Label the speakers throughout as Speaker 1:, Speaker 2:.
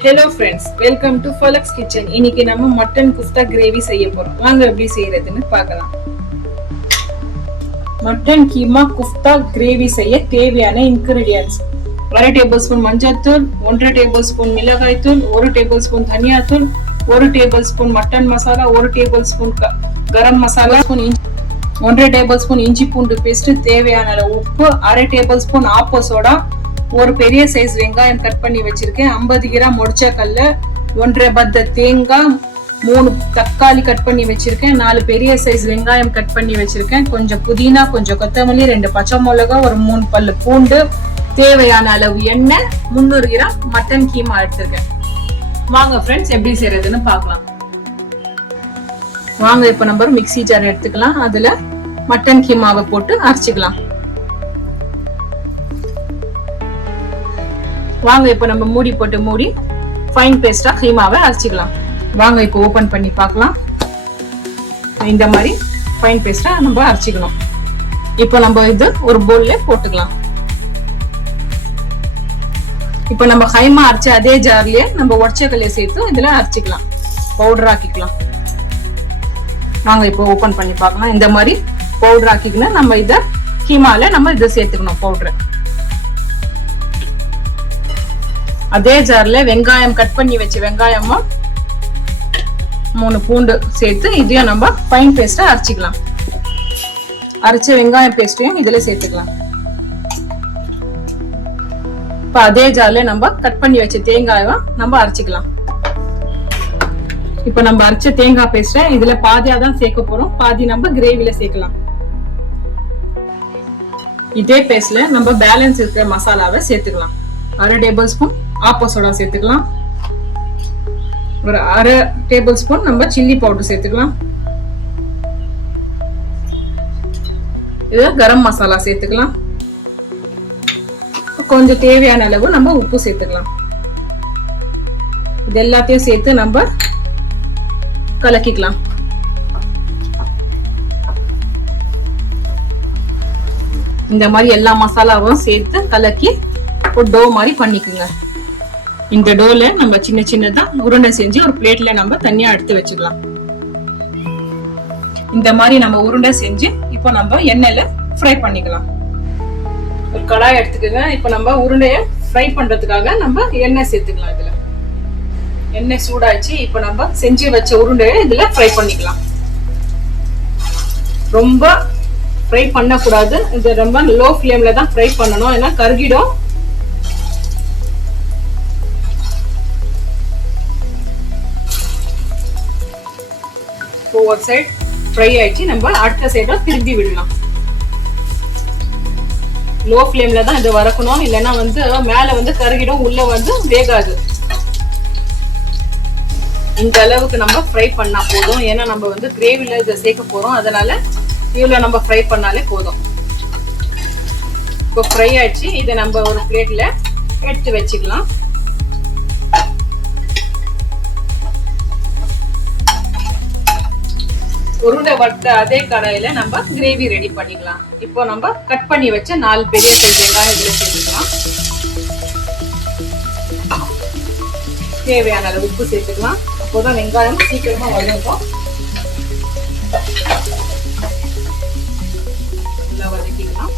Speaker 1: Hello friends welcome to Falak's kitchen இன்னைக்கு நம்ம mutton kofta gravy செய்ய போறோம். வாங்க எப்படி செய்யறதுன்னு பார்க்கலாம். மட்டன் கீமா குஃப்தா கிரேவி செய்ய தேவையான இன்கிரீடியன்ஸ் அரை டேபிள் ஸ்பூன் மஞ்சள்தூள் ஒன்றரை டேபிள் ஸ்பூன் மிளகாய் தூள் ஒரு டேபிள் ஸ்பூன் தனியாத்தூள் ஒரு டேபிள் ஸ்பூன் மட்டன் மசாலா ஒரு tablespoon garam masala spoon ஒன்றரை டேபிள் ஸ்பூன் இஞ்சி பூண்டு பேஸ்ட் தேவையான உப்பு அரை டேபிள் ஸ்பூன் ஆப்போ சோடா ஒரு பெரிய சைஸ் வெங்காயம் கட் பண்ணி வச்சிருக்கேன். ஐம்பது கிராம் முடிச்ச கல்ல ஒன்றரை பத்த தேங்காய் மூணு தக்காளி கட் பண்ணி வச்சிருக்கேன். நாலு பெரிய சைஸ் வெங்காயம் கட் பண்ணி வச்சிருக்கேன். கொஞ்சம் புதினா கொஞ்சம் கொத்தமல்லி ரெண்டு பச்சை மிளகா ஒரு மூணு பல்லு பூண்டு தேவையான அளவு எண்ணெய் முந்நூறு கிராம் மட்டன் கீமா எடுத்திருக்கேன். வாங்க ஃப்ரெண்ட்ஸ் எப்படி செய்யறதுன்னு பார்க்கலாம். வாங்க இப்போ நம்ம மிக்ஸி ஜார் எடுத்துக்கலாம். அதுல மட்டன் கீமாவை போட்டு அரைச்சிக்கலாம். வாங்க இப்போ நம்ம மூடி போட்டு மூடி ஃபைன் பேஸ்டா கீமாவை அரைச்சிக்கலாம். வாங்க இப்போ ஓபன் பண்ணி பார்க்கலாம். இந்த மாதிரி ஃபைன் பேஸ்டா நம்ம அரைச்சிக்கணும். இப்போ நம்ம இது ஒரு பவுல்ல போட்டுக்கலாம். இப்போ நம்ம கைமா அரைச்ச அதே ஜார்லயே நம்ம உடச்சக்கல்லையை சேர்த்து இதுல அரைச்சிக்கலாம். பவுடர் ஆக்கிக்கலாம். வாங்க இப்போ ஓபன் பண்ணி பார்க்கலாம். இந்த மாதிரி பவுடர் ஆக்கிக்கணும் நம்ம இத கீமால நம்ம இதை சேர்த்துக்கணும் பவுடரை அதே ஜார்ல வெங்காயம் கட் பண்ணி வச்ச வெங்காயமும் மூணு பூண்டு சேர்த்து இதையும் நம்ம ஃபைன் பேஸ்டா அரைச்சிக்கலாம். அரைச்ச வெங்காயம் பேஸ்டையும் இதுல சேர்த்துக்கலாம். இப்ப அதே ஜார்ல நம்ம கட் பண்ணி வச்ச தேங்காயும் நம்ம அரைச்சிக்கலாம். இப்ப நம்ம அரைச்ச தேங்காய் பேஸ்ட இதுல பாதியா தான் சேர்க்க போறோம். பாதி நம்ம கிரேவில சேர்க்கலாம். இதே பேஸ்ட்ல நம்ம பேலன்ஸ் இருக்கிற மசாலாவை சேர்த்துக்கலாம். அரை டேபிள் ஸ்பூன் ஆப்போ சோடா சேர்த்துக்கலாம். ஒரு அரை டேபிள் ஸ்பூன் நம்ம சில்லி பவுடர் சேர்த்துக்கலாம். இது கரம் மசாலா சேர்த்துக்கலாம். கொஞ்சம் தேவையான அளவு நம்ம உப்பு சேர்த்துக்கலாம். இது எல்லாத்தையும் சேர்த்து நம்ம கலக்கிக்கலாம். இந்த மாதிரி எல்லா மசாலாவும் சேர்த்து கலக்கி ஒரு டோ மாதிரி பண்ணிக்கோங்க. இந்த டோல நம்ம சின்ன சின்னதா உருண்டை செஞ்சு ஒரு பிளேட்ல நம்ம தனியா எடுத்து வச்சுக்கலாம். இந்த மாதிரி நம்ம உருண்டை செஞ்சு இப்போ நம்ம எண்ணெயில ஃப்ரை பண்ணிக்கலாம். ஒரு கடாய் எடுத்துக்கோங்க. இப்போ நம்ம உருண்டைய ஃப்ரை பண்றதுக்காக நம்ம எண்ணெய் சேர்த்துக்கலாம் இதுல. எண்ணெய் சூடாச்சு. இப்போ நம்ம செஞ்சு வச்ச உருண்டையை இதுல ஃப்ரை பண்ணிக்கலாம். ரொம்ப ஃப்ரை பண்ணக்கூடாது. இது ரொம்ப லோ ஃப்ளேம்ல தான் ஃப்ரை பண்ணணும். ஏன்னா கருகிடும். ஒரு சைடு ஃப்ரை ஆயிடுச்சு. நம்ம அடுத்த சைடாக திருப்பி விடலாம். லோ ஃப்ளேம்ல தான் இது வறக்கணும். இல்லைன்னா வந்து மேலே வந்து கருகிடும் உள்ள வந்து வேகாது. இந்த அளவுக்கு நம்ம ஃப்ரை பண்ணால் போதும். ஏன்னா நம்ம வந்து கிரேவியில் இதை சேர்க்க போகிறோம் அதனால இவ்வளோ நம்ம ஃப்ரை பண்ணாலே போதும். இப்போ ஃப்ரை ஆயிடுச்சு. இதை நம்ம ஒரு பிளேட்டில் எடுத்து வச்சுக்கலாம். உருண்டை வட்ட அதே கடாயில நம்ம கிரேவி ரெடி பண்ணிக்கலாம். இப்போ நம்ம கட் பண்ணி வச்ச நாலு பெரிய சைஸ் வெங்காயம் இதில் சேர்த்துக்கலாம். தேவையான அளவு உப்பு சேர்த்துக்கலாம். அப்போதான் வெங்காயம் சீக்கிரமா வதங்கும். நல்லா வதக்கிக்கலாம்.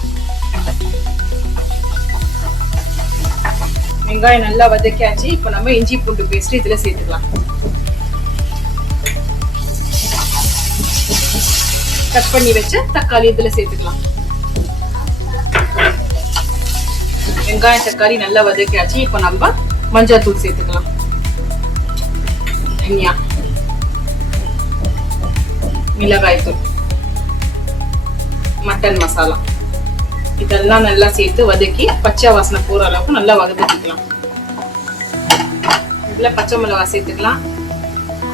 Speaker 1: வெங்காயம் நல்லா வதக்கியாச்சு. இப்போ நம்ம இஞ்சி பூண்டு பேஸ்ட் இதில் சேர்த்துக்கலாம். கட் பண்ணி வச்ச தக்காளி இதுல சேர்த்துக்கலாம். வெங்காயம் தக்காளி நல்லா வதக்கியாச்சு. இப்போ நம்ம மஞ்சள் தூள் சேர்த்துக்கலாம். தனியா. மிளகாய் தூள். மட்டன் மசாலா. இதெல்லாம் நல்லா சேர்த்து வதக்கி பச்சை வாசனை போற அளவுக்கு நல்லா வதக்கிக்கலாம். இதுல பச்சை மிளகாய் சேர்த்துக்கலாம்.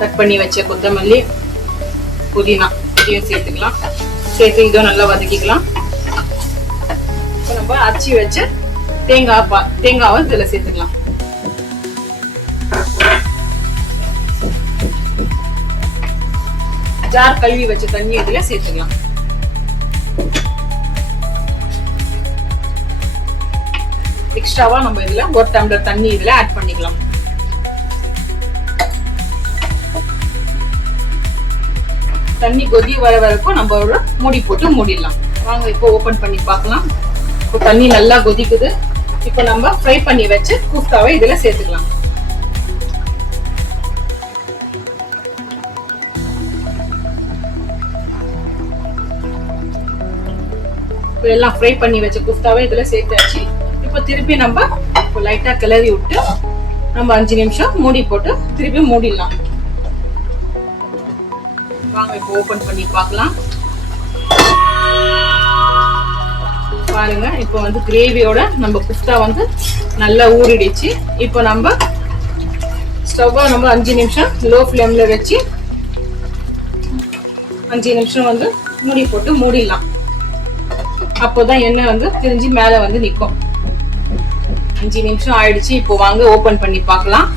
Speaker 1: கட் பண்ணி வச்ச கொத்தமல்லி புதினா. இதையும் சேர்த்துக்கலாம். சேர்த்து இதோ நல்லா வதக்கிக்கலாம். இப்போ நம்ம அச்சு வச்சு தேங்காய் பா தேங்காவை இதில் சேர்த்துக்கலாம். ஜார் கழுவி வச்ச தண்ணி இதுல சேர்த்துக்கலாம். எக்ஸ்ட்ராவா நம்ம இதுல ஒரு டம்ளர் தண்ணி இதுல ஆட் பண்ணிக்கலாம். தண்ணி கொதி வர வரைக்கும் நம்ம மூடி போட்டு மூடிடலாம். வாங்க இப்போ ஓபன் பண்ணி பார்க்கலாம். இப்போ தண்ணி நல்லா கொதிக்குது. இப்போ நம்ம ஃப்ரை பண்ணி வச்சு குஃப்தாவை இதில் சேர்த்துக்கலாம். இப்போ எல்லாம் ஃப்ரை பண்ணி வச்ச குஃப்தாவை இதில் சேர்த்தாச்சு. இப்போ திருப்பி நம்ம இப்போ லைட்டாக கிளறி விட்டு நம்ம அஞ்சு நிமிஷம் மூடி போட்டு திருப்பி மூடிடலாம். வாங்க இப்போ ஓபன் பண்ணி பார்க்கலாம். பாருங்க இப்போ வந்து கிரேவியோட நம்ம குஸ்தா வந்து நல்லா ஊறிடுச்சு. இப்போ நம்ம ஸ்டவ்வை நம்ம அஞ்சு நிமிஷம் லோ ஃப்ளேம்ல வச்சு அஞ்சு நிமிஷம் வந்து மூடி போட்டு மூடிடலாம். அப்போதான் எண்ணெய் வந்து திரிஞ்சு மேலே வந்து நிற்கும். அஞ்சு நிமிஷம் ஆயிடுச்சு இப்போ வாங்க ஓபன் பண்ணி பார்க்கலாம்.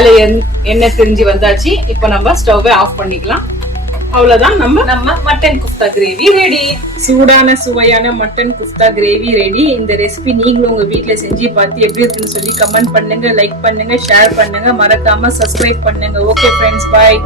Speaker 1: மேல எண்- எண்ணெய் திரிஞ்சு வந்தாச்சு இப்போ நம்ம ஸ்டவ்வை ஆஃப் பண்ணிக்கலாம். அவ்வளவுதான். நம்ம நம்ம மட்டன் குஃப்தா கிரேவி ரெடி சூடான சுவையான மட்டன் குஃப்தா கிரேவி ரெடி இந்த ரெசிபி நீங்களும் உங்க வீட்ல செஞ்சு பார்த்து எப்படி இருக்குன்னு சொல்லி கமெண்ட் பண்ணுங்க லைக் பண்ணுங்க ஷேர் பண்ணுங்க. மறக்காம சப்ஸ்கிரைப் பண்ணுங்க. Okay friends bye